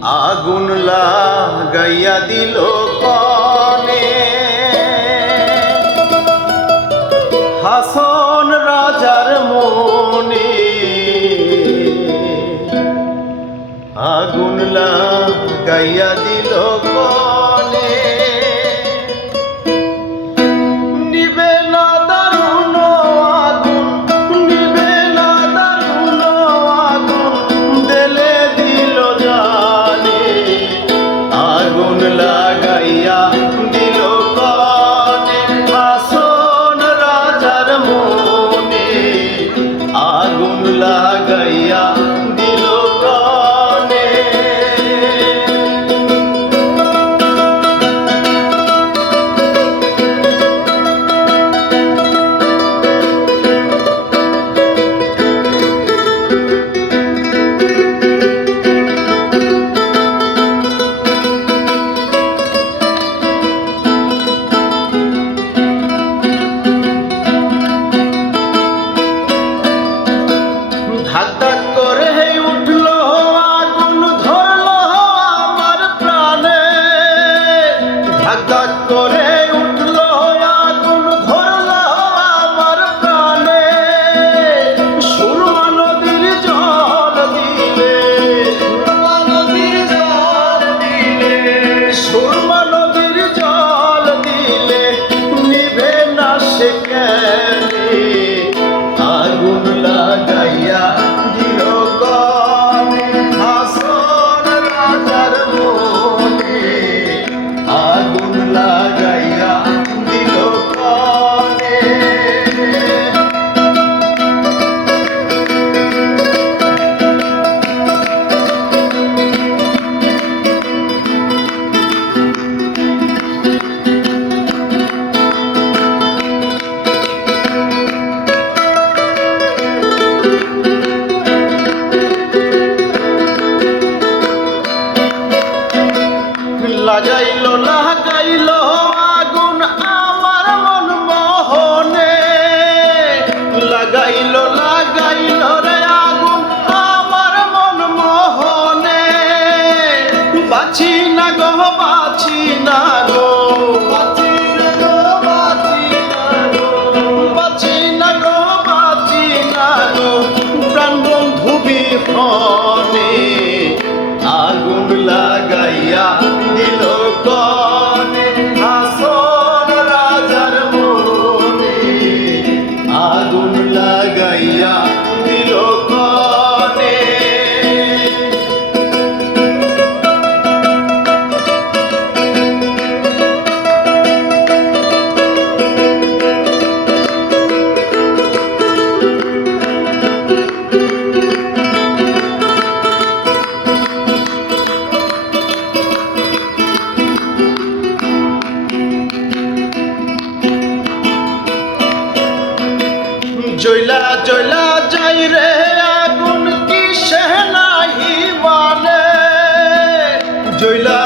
আগুন লাগাইয়া দিল কনে হাসন রাজার মনে, আগুন লাগাইয়া দিল কনে নিবে না দারুণ আগুন, নিবে না দারুণ আগুন দেলে দিল জানে, আগুন লাগাইয়া দিল কনে হাসন রাজার মনে, আগুন লাগাইয়া দিল কনে। ধাক ধাক করে উঠলো আগুন ধরলো আমার প্রাণে, ধাক ধাক করে উঠলো আগুন ধরলো আমার প্রাণে, সুরমা নদীর জল দিলে, সুরমা নদীর জল দিলে, সুরমা নদীর জল দিলে নিভে না সে কেনে, আগুন লাগাইয়া দিল কনে হাসন রাজার মনে, আগুন লাগাইয়া দিল কনে। লাগাইলো লাগাইলো আগুন আমার মন মোহনে, লাগাইলো লাগাইলো রে আগুন আমার মন মোহনে, বাঁচি না গো বাঁচি না গো, বাঁচি না গো বাঁচি না গো, বাঁচি না গো বাঁচি না গো প্রাণ বন্ধু বিহনে, আগুন লাগাইয়া দিল কনে হাসন রাজার মনে, আগুন লাগাইয়া দিল কনে। জয়লা জয়লা যাই রে আগুন কি সে নাহি মানে, জয়লা